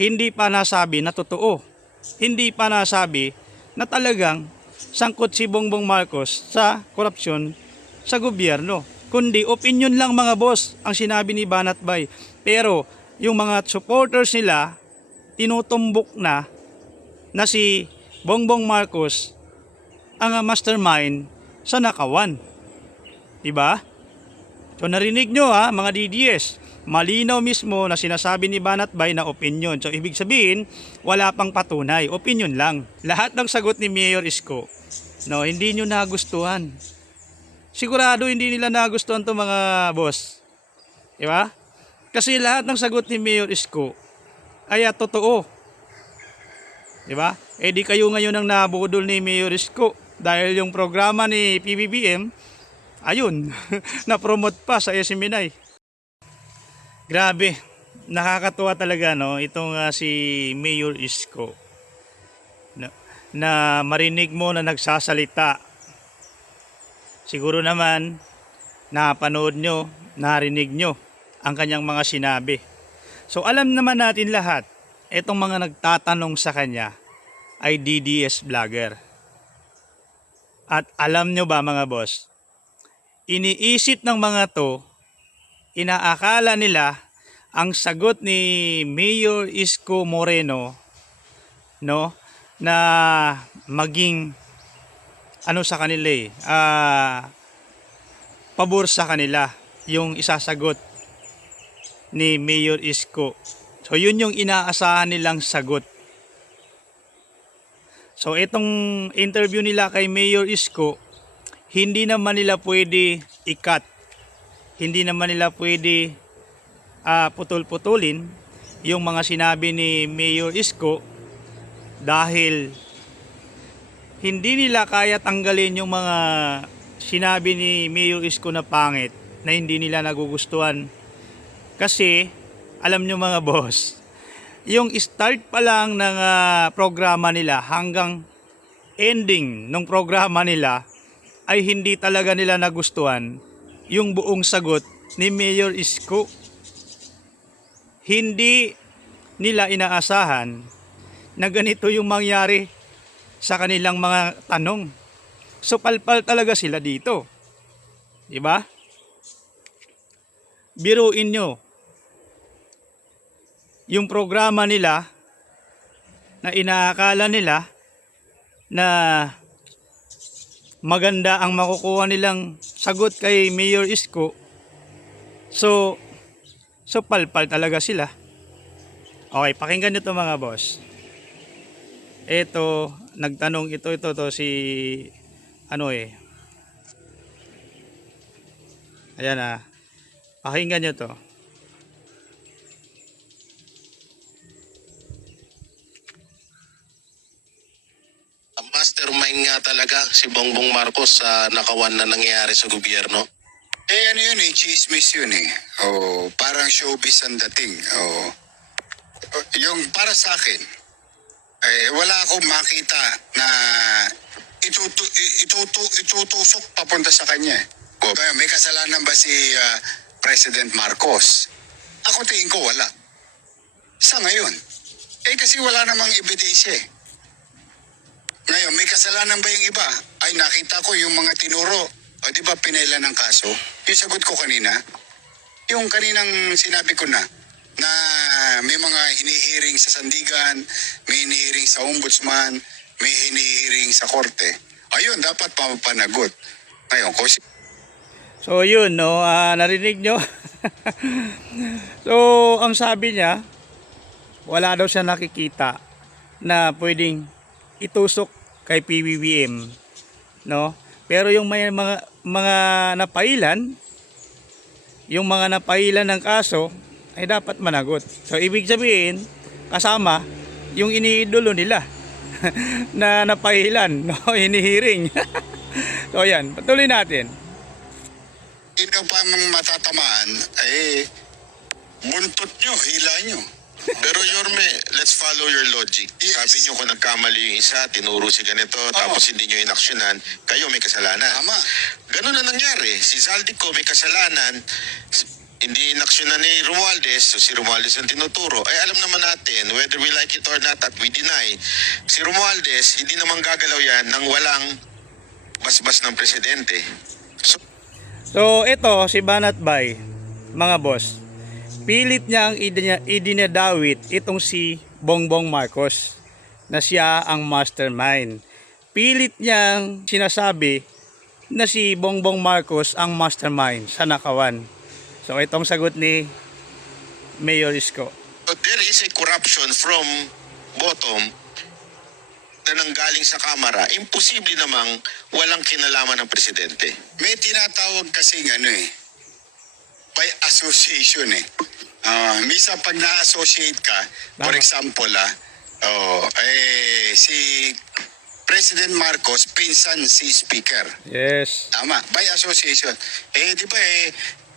hindi pa nasabi na totoo. Hindi pa nasabi na talagang sangkot si Bongbong Marcos sa korupsyon sa gobyerno. Kundi opinion lang mga boss ang sinabi ni Banat Bay. Pero yung mga supporters nila tinutumbok na si Bongbong Marcos ang mastermind sa nakawan. Diba? So narinig nyo mga DDS, malinaw mismo na sinasabi ni Banat Bay na opinion. So ibig sabihin, wala pang patunay, opinion lang. Lahat ng sagot ni Mayor Isko, no, hindi nyo nagustuhan. Sigurado hindi nila nagustuhan to mga boss. Diba? Kasi lahat ng sagot ni Mayor Isko ay totoo. Diba? Eh di kayo ngayon ang nabudol ni Mayor Isko dahil yung programa ni PBBM, ayun, na-promote pa sa SMNI. Grabe, nakakatuwa talaga no, itong si Mayor Isko na marinig mo na nagsasalita. Siguro naman napanood nyo, narinig nyo ang kanyang mga sinabi. So alam naman natin lahat, itong mga nagtatanong sa kanya ay DDS vlogger. At alam nyo ba mga boss, iniisip ng mga to, inaakala nila ang sagot ni Mayor Isko Moreno, no, na maging ano sa kanila pabor sa kanila yung isasagot ni Mayor Isko. So yun yung inaasahan nilang sagot. So itong interview nila kay Mayor Isko, hindi naman nila pwede i-cut. Hindi naman nila pwede putol-putulin yung mga sinabi ni Mayor Isko dahil hindi nila kaya tanggalin yung mga sinabi ni Mayor Isko na pangit na hindi nila nagugustuhan. Kasi alam nyo mga boss, yung start pa lang ng programa nila hanggang ending ng programa nila ay hindi talaga nila nagustuhan yung buong sagot ni Mayor Isko. Hindi nila inaasahan na ganito yung mangyari sa kanilang mga tanong. So palpal talaga sila dito. Diba? Biruin nyo. Yung programa nila na inaakala nila na maganda ang makukuha nilang sagot kay Mayor Isko. So palpal talaga sila. Okay, pakinggan nyo to mga boss. Ito, nagtanong ito si ayan pakinggan nyo to. Ang mastermind nga talaga si Bongbong Marcos sa nakawan na nangyayari sa gobyerno. Ano yun chismis yun parang showbiz ang dating. Yung para sa akin, wala akong makita na itutusok papunta sa kanya. Kaya may kasalanan ba si President Marcos? Ako tingin ko wala. Sa ngayon, kasi wala namang ebidensya Ngayon, may kasalanan ba yung iba? Ay, nakita ko yung mga tinuro. Di ba pinela ng kaso? Yung sagot ko kanina, yung kaninang sinabi ko na may mga hinihiring sa sandigan, may hinihiring sa ombudsman, may hinihiring sa korte. Ayun, dapat panagot. Ngayon, So yun, no, narinig nyo. So ang sabi niya, wala daw siya nakikita na pwedeng itusok kay PBBM, no? Pero yung may mga napailan, yung mga napailan ng kaso ay dapat managot. So ibig sabihin, kasama yung iniidolo nila na napailan, no, hinihiring. So yan, patuloy natin. Sino pa mang matatamaan, buntot nyo, hila nyo. Pero Yorme, let's follow your logic. Yes. Sabi nyo kung nagkamali yung isa, tinuro si ganito, tapos hindi nyo inaksyonan, kayo may kasalanan. Tama. Ganun na nangyari. Si Zaldico may kasalanan, hindi inaksyonan ni Romualdez, so si Romualdez ang tinuturo. Ay alam naman natin natin, whether we like it or not at we deny, si Romualdez, hindi naman gagalaw yan nang walang basbas ng presidente. So, So ito si Banat Bay, mga boss, pilit niya ang idinadawit itong si Bongbong Marcos na siya ang mastermind. Pilit niyang sinasabi na si Bongbong Marcos ang mastermind sa nakawan. So itong sagot ni Mayor Isko. there is a corruption from bottom na nanggaling sa Kamara. Imposible namang walang kinalaman ng presidente. May tinatawag kasing by association Misa pag na-associate ka, for Tama. example si President Marcos, pinsan si Speaker. Yes. Tama, by association. Di ba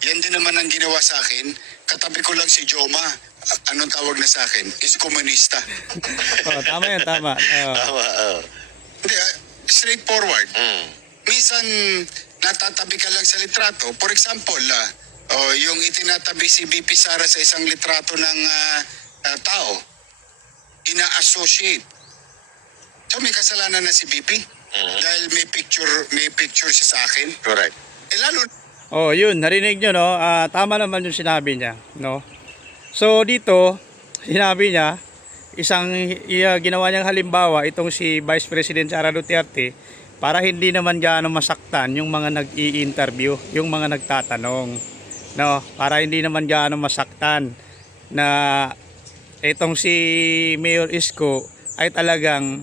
yan din naman ang ginawa sa akin. Katabi ko lang si Joma. Anong tawag na sa akin? Is komunista. Oh, tama yan, tama. Tama, Hindi, straightforward. Mm. Minsan, natatabi ka lang sa litrato. For example, yung itinatabi si BP Sara sa isang litrato ng tao, ina-associate. So may kasalanan na si BP dahil may picture siya sa akin. Correct. Lalo Oh, yun, narinig nyo, no? Tama naman yung sinabi niya, no? So, dito, sinabi niya, ginawa niyang halimbawa, itong si Vice President Sara Duterte, para hindi naman gaano masaktan yung mga nag-i-interview, yung mga nagtatanong, no? Para hindi naman gaano masaktan na itong si Mayor Isko ay talagang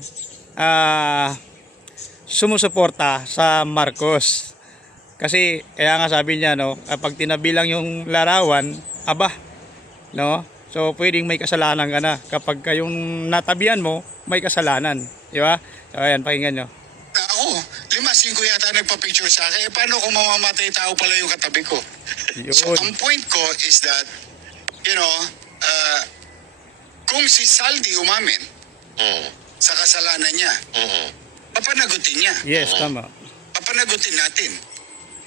sumusuporta sa Marcos. Kasi kaya nga sabi niya, no, kapag tinabi lang yung larawan, aba, no? So pwedeng may kasalanan ka na kapag yung natabihan mo, may kasalanan, di ba? So ayan, pakinggan nyo. ako, 5-5 yata nagpa-picture sa akin. Paano kung mamamatay tao pala yung katabi ko? So Yun. ang point ko is that, kung si Saldi umamin Mm. sa kasalanan niya, Mm. papanagutin niya. Yes, tama. Papanagutin natin.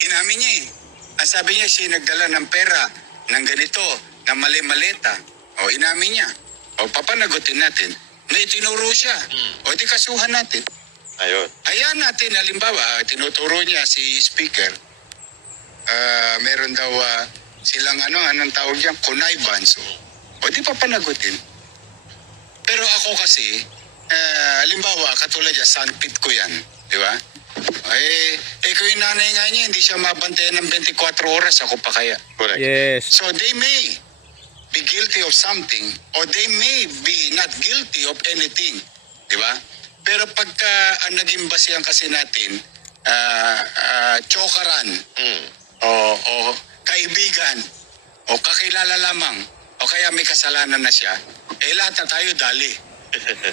Inamin niya Ang sabi niya, siya nagdala ng pera, ng ganito, ng mali-maleta. O inamin niya. O papanagutin natin. May tinuro siya. O di kasuhan natin. Ayun. Ayan natin, halimbawa, tinuturo niya si Speaker. Meron daw silang anong tawag diyan, connivance. O di papanagutin. Pero ako kasi, halimbawa, katulad yan, sandpit ko yan. Di ba? Kung yung nanay nga niya, hindi siya mabantayan ng 24 oras, ako pa kaya. Correct. Yes. So they may be guilty of something or they may be not guilty of anything. Di ba? Pero pagka ang naging basehan kasi natin, chokaran, Mm. o kaibigan, o kakilala lamang, o kaya may kasalanan na siya, lahat na tayo dali.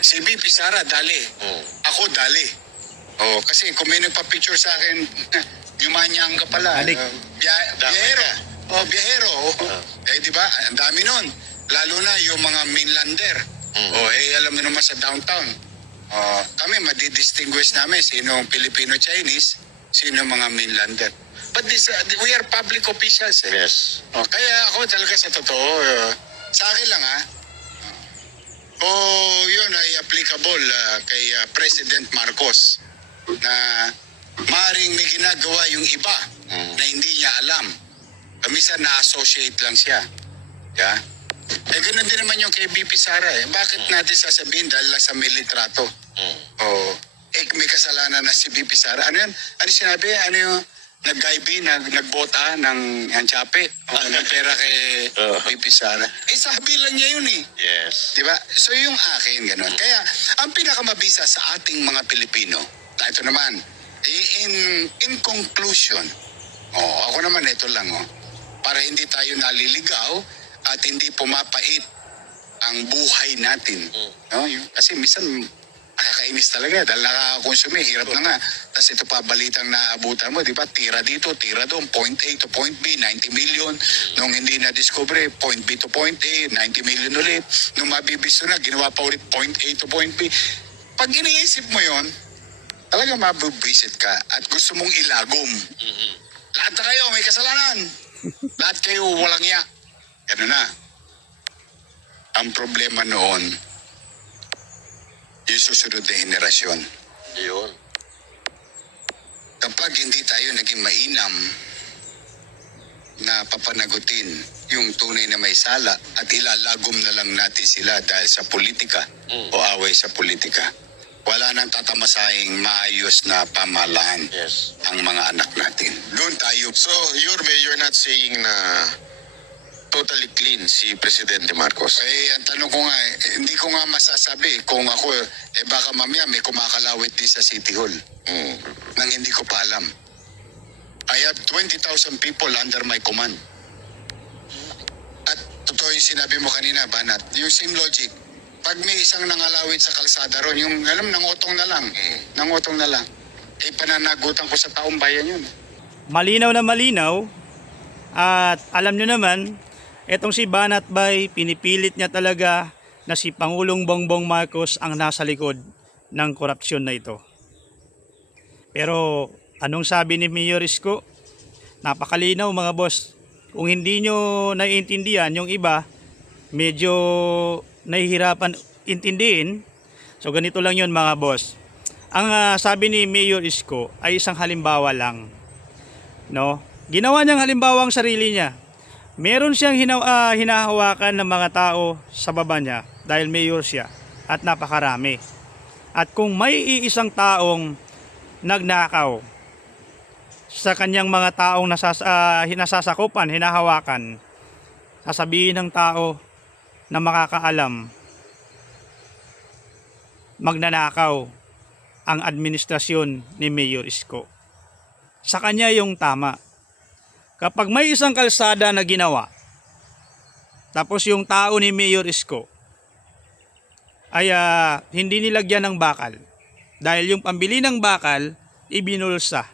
Si BP Sara, dali. Mm. Ako, dali. Kasi kung may nagpa-picture sa akin, Yumanyang ka pala. Adik. Biyahero. Biyahero. Di ba? Ang dami nun. Lalo na yung mga mainlander. Alam mo naman sa downtown. Kami, madidistinguish namin sino Filipino-Chinese, sino mga mainlander. But we are public officials. Yes. Kaya ako talaga sa totoo, sa akin lang yun ay applicable kay President Marcos na maaaring may ginagawa yung iba na hindi niya alam. Minsan na-associate lang siya. Yeah? Ganun din naman yung kay BP Sara. Bakit natin sasabihin dahil lang sa may litrato? May kasalanan na si BP Sara. Ano yan? Ano sinabi? Ano yung nag-gaibi, nagbota ng Anchape? Ng pera kay BP Sara? Sabi lang niya yun Yes. Di ba? So yung akin, gano'n. Kaya ang pinakamabisa sa ating mga Pilipino, ito naman, in conclusion, ako naman ito lang, para hindi tayo naliligaw at hindi pumapait ang buhay natin. Kasi minsan, nakakainis talaga dahil nakakakonsumi, hirap na nga. Tapos ito pa, balitang naabutan mo, di ba? Tira dito, tira doon, point A to point B, 90 million. Nung hindi na-discover, point B to point A, 90 million ulit. Nung mabibisto na, ginawa pa ulit point A to point B. Pag iniisip mo yon, talaga mabubisit ka at gusto mong ilagom. Lahat na kayo may kasalanan. Lahat kayo walang iya. Ganun na. Ang problema noon, yung susunod na henerasyon. Yun. Kapag hindi tayo naging mainam na papanagutin yung tunay na may sala at ilalagom na lang natin sila dahil sa politika o away sa politika, wala nang tatamasahing maayos na pamahalaan Yes. ang mga anak natin. Doon tayo. So, you're not saying na totally clean si Presidente Marcos. Ang tanong ko nga, hindi ko nga masasabi kung ako, baka mamaya may kumakalawit din sa City Hall nang hindi ko pa alam. I have 20,000 people under my command. At totoo yung sinabi mo kanina, Banat, yung same logic. Pag may isang nangalawit sa kalsada ron, yung alam, nangutong na lang, pananagutan ko sa taong bayan yun. Malinaw na malinaw, at alam nyo naman, etong si Banat Bay, pinipilit niya talaga na si Pangulong Bongbong Marcos ang nasa likod ng korupsyon na ito. Pero anong sabi ni Mayor Isko? Napakalinaw mga boss. Kung hindi nyo naiintindihan, yung iba medyo nahihirapan intindihin. So ganito lang yun mga boss. Ang sabi ni Mayor Isko ay isang halimbawa lang. No? Ginawa niyang halimbawa ang sarili niya. Meron siyang hinahawakan ng mga tao sa baba niya dahil mayor siya at napakarami. At kung may iisang taong nagnakaw sa kanyang mga taong nasasakupan, hinahawakan, sasabihin ng tao na makakaalam, magnanakaw ang administrasyon ni Mayor Isko. Sa kanya yung tama. Kapag may isang kalsada na ginawa, tapos yung tao ni Mayor Isko ay hindi nilagyan ng bakal, dahil yung pambili ng bakal ibinulsa,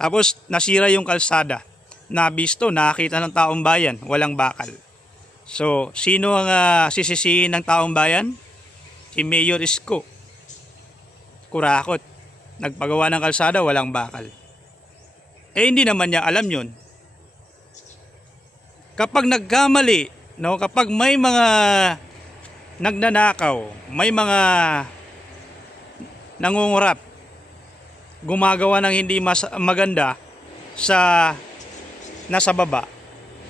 tapos nasira yung kalsada, nabisto, nakakita ng taong bayan, walang bakal. So sino ang sisisihin ng taong bayan? Si Mayor Isko. Kurakot, nagpagawa ng kalsada, walang bakal. Hindi naman niya alam yun. Kapag nagkamali, no, kapag may mga nagnanakaw, may mga nangungurap, gumagawa ng hindi maganda sa nasa baba,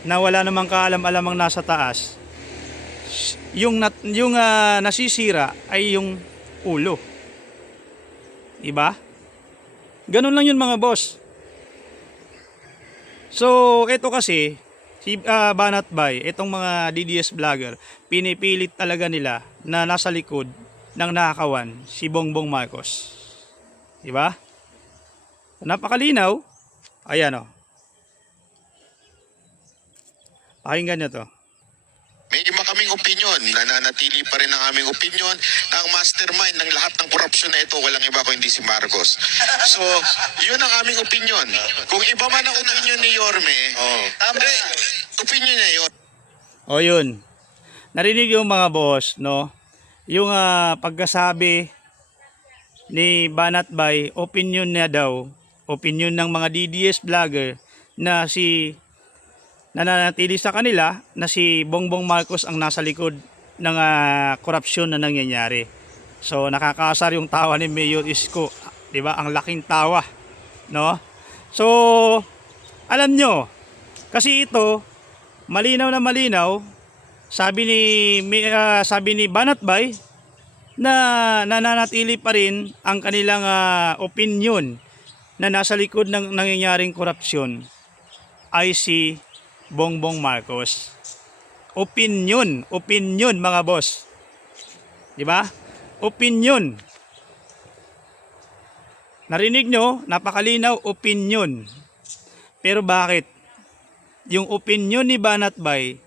na wala namang kaalam-alamang nasa taas, yung nasisira ay yung ulo. Diba? Ganun lang yun mga boss. So, ito kasi, si Banat Bay, itong mga DDS vlogger, pinipilit talaga nila na nasa likod ng nakakawan si Bongbong Marcos. Diba? Napakalinaw. Ayan o. Pakinggan nyo to. May iba kaming opinion, nananatili pa rin ang aming opinion na ang mastermind ng lahat ng korupsyon na ito, walang iba kundi si Marcos. So, yun ang aming opinion. Kung iba man ang opinion ni Yorme, opinion niya yun. O yun. Narinig yung mga boss, no? Yung pagkasabi ni Banat Bay, opinion niya daw, opinion ng mga DDS vlogger na nananatili sa kanila na si Bongbong Marcos ang nasa likod ng korupsyon na nangyayari. So nakakaasar yung tawa ni Mayor Isko, 'di ba? Ang laking tawa, no? So alam nyo, kasi ito malinaw na malinaw, sabi ni Banat Bay na nananatili pa rin ang kanilang opinion na nasa likod ng nangyayaring korupsyon ay si Bongbong Marcos. Opinion mga boss. 'Di ba? Opinion. Narinig nyo, napakalinaw, opinion. Pero bakit yung opinion ni Banat Bay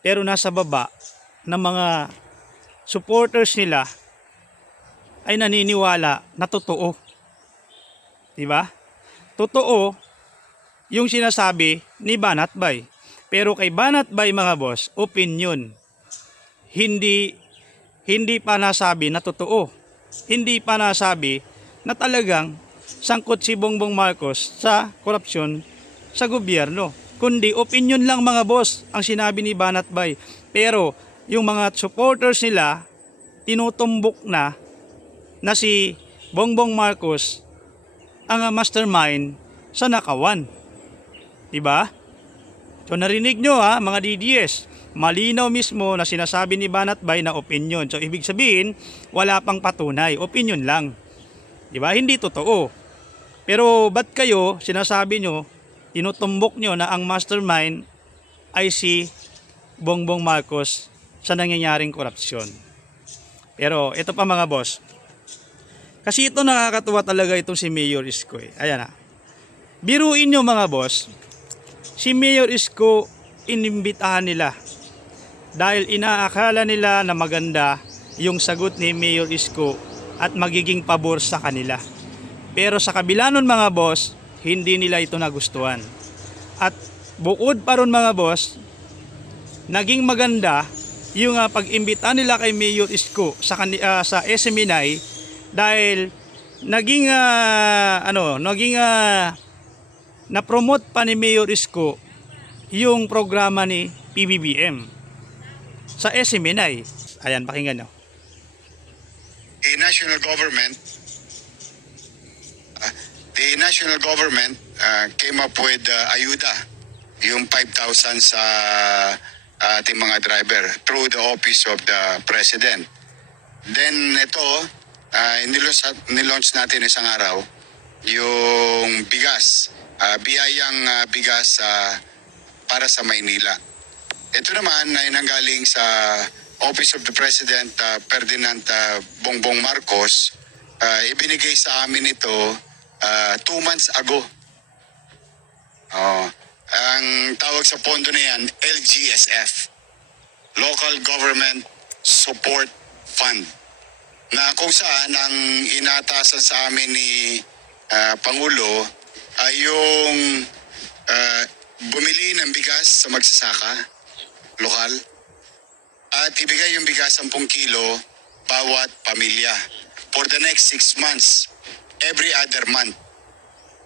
pero nasa baba ng mga supporters nila ay naniniwala na totoo? 'Di ba? Totoo yung sinasabi ni Banat Bay. Pero kay Banat Bay mga boss, opinion. Hindi pa nasabi na totoo. Hindi pa nasabi na talagang sangkot si Bongbong Marcos sa korupsyon sa gobyerno. Kundi opinion lang mga boss ang sinabi ni Banat Bay. Pero yung mga supporters nila tinutumbok na si Bongbong Marcos ang mastermind sa nakawan. Diba? So narinig nyo mga DDS, malinaw mismo na sinasabi ni Banatbay na opinion. So ibig sabihin, wala pang patunay, opinion lang. Diba? Hindi totoo. Pero ba't kayo sinasabi nyo, tinutumbok nyo na ang mastermind ay si Bongbong Marcos sa nangyayaring korupsyon? Pero ito pa mga boss, kasi ito nakakatuwa talaga itong si Mayor Isko Ayan biruin nyo mga boss, si Mayor Isko inimbitahan nila dahil inaakala nila na maganda yung sagot ni Mayor Isko at magiging pabor sa kanila. Pero sa kabila nun mga boss, hindi nila ito nagustuhan. At bukod pa ron mga boss, naging maganda yung pag-imbita nila kay Mayor Isko sa SMNI dahil naging na-promote pa ni Mayor Isko yung programa ni PBBM sa SMNI. Ayan, pakinggan nyo. The national government came up with ayuda, yung 5,000 sa ating mga driver through the office of the president. Then ito, nilaunch natin isang araw yung bigas, biyayang bigas para sa Maynila. Ito naman ay nanggaling sa Office of the President Ferdinand Bongbong Marcos. Ibinigay sa amin ito 2 months ago. Ang tawag sa pondo na yan, LGSF, Local Government Support Fund, na kung saan ang inatasan sa amin ni Pangulo ay yung bumili ng bigas sa magsasaka, lokal, at ibigay yung bigas 10 kilo bawat pamilya for the next 6 months, every other month.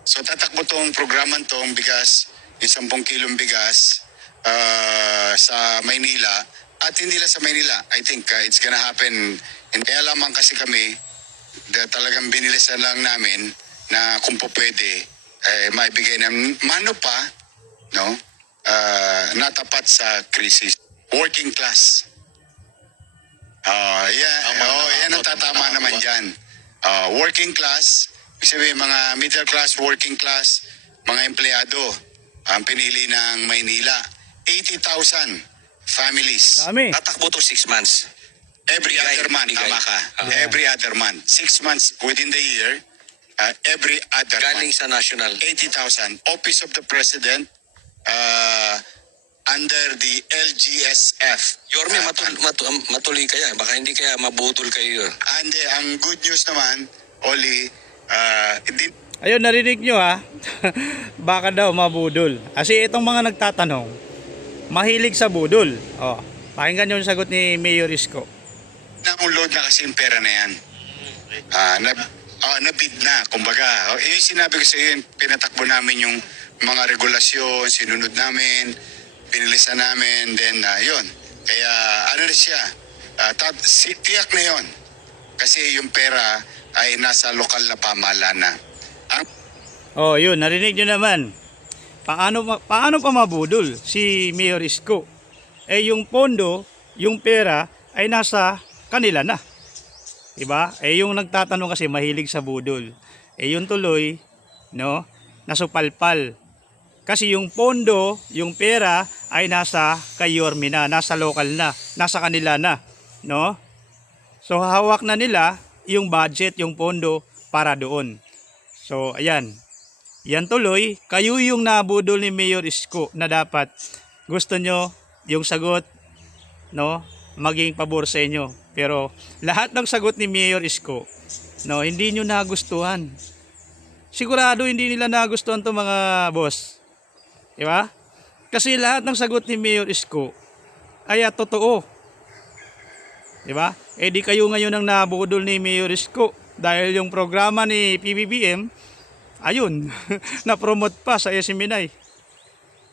So tatakbo tong programan tong bigas, yung 10 kilong bigas sa Maynila, at hindi lang sa Maynila. I think it's gonna happen. Kaya lamang kasi kami, talagang binilisan lang namin na kung po pwede, maibigay ng mano pa, no? Natapat sa krisis. Working class. Yan ang tatama naman dyan. Working class, kasi mga middle class, working class, mga empleyado, ang pinili ng Maynila. 80,000 families. Dami. Tatakbo to 6 months. Every other month, tama ka. Every other month. 6 months within the year, every other Galing month. sa national. 80,000. Office of the President, under the LGSF. Yorme, matuloy kaya. Baka hindi kaya mabudol kayo. And ang good news naman, Oli, hindi Ayun, narinig nyo baka daw mabudol. Kasi itong mga nagtatanong, mahilig sa budol. Pakinggan nyo yung sagot ni Mayor Isko. na-unload na kasi yung pera na yan. Nabid na, kumbaga. Yung sinabi ko sa iyo, pinatakbo namin yung mga regulasyon, sinunod namin, pinilisan namin, then yun. Kaya ano na siya, tiyak na yun. Kasi yung pera ay nasa lokal na pamahalaan na. Yun, narinig nyo naman. Paano pa mabudol si Mayor Isko? Yung pondo, yung pera ay nasa kanila na. Diba? Yung nagtatanong kasi mahilig sa budol. Yung tuloy, no, nasupalpal. Kasi yung pondo, yung pera ay nasa kay Yorme na, nasa local na, nasa kanila na, no? So hawak na nila yung budget, yung pondo para doon. So ayan. Yan tuloy, kayo yung nabudol ni Mayor Isko na dapat gusto nyo yung sagot, no, maging pabor sa inyo. Pero lahat ng sagot ni Mayor Isko, no, hindi nyo nagustuhan. Sigurado hindi nila nagustuhan to mga boss. Diba? Kasi lahat ng sagot ni Mayor Isko ay totoo. Diba? Di kayo ngayon ang nabudol ni Mayor Isko dahil yung programa ni PBBM, ayun, na-promote pa sa SMNI.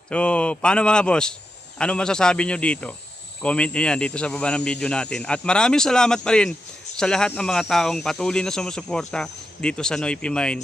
So, paano mga boss? Ano masasabi nyo dito? Comment nyo yan dito sa baba ng video natin. At maraming salamat pa rin sa lahat ng mga taong patuloy na sumusuporta dito sa Noypi Mine.